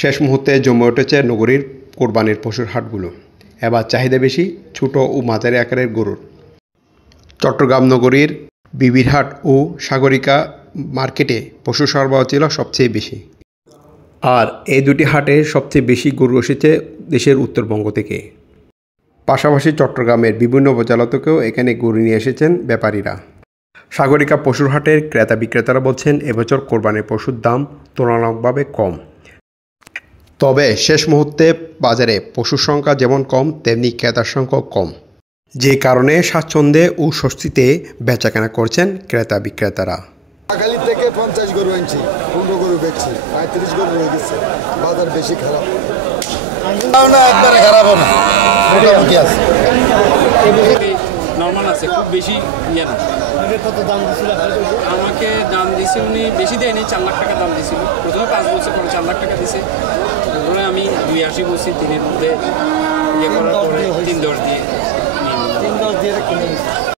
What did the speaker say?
শেষ মুহূর্তে জমে উঠেছে নগরীর কোরবানির পশুর হাটগুলো। এবার চাহিদা বেশি ছোট ও মাঝারি আকারের গরুর। চট্টগ্রাম নগরীর বিবিরহাট ও সাগরিকা মার্কেটে পশু সরবরাহ ছিল সবচেয়ে বেশি। আর এই দুটি হাটে সবচেয়ে বেশি গরু এসেছে দেশের উত্তরবঙ্গ থেকে। পাশাপাশি চট্টগ্রামের বিভিন্ন উপজেলা থেকেও এখানে গরু নিয়ে এসেছেন ব্যাপারীরা। সাগরিকা পশুর হাটের ক্রেতা বিক্রেতারা বলছেন এবছর কোরবানির পশুর দাম তুলনামূলকভাবে কম। তবে শেষ মুহূর্তে বাজারে পশুর সংখ্যা যেমন কম তেমনি ক্রেতার সংখ্যাও কম, যে কারণে স্বাচ্ছন্দ্যে ও স্বস্তিতে বেচাকেনা করছেন ক্রেতা বিক্রেতারা। কাকালি থেকে 50 গরু আনছি, 15 গরু বেচছি, 35 গরু হয়ে গেছে। বাজার বেশি খারাপ না, একবারে খারাপ না, মোটামুটি আছে, নর্মাল আছে, খুব বেশি ইয়ে না। কত দাম দিয়েছিল? আমাকে দাম দিয়েছে উনি, বেশি দেয়নি, 4 লাখ টাকা দাম দিয়েছিল। প্রথমে 5 বছর পরে 4 লাখ টাকা দিয়েছে। তারপরে আমি 82 বলছি, 3-এর মধ্যে ইয়ে করার পরে 3-10 দিয়ে কিনে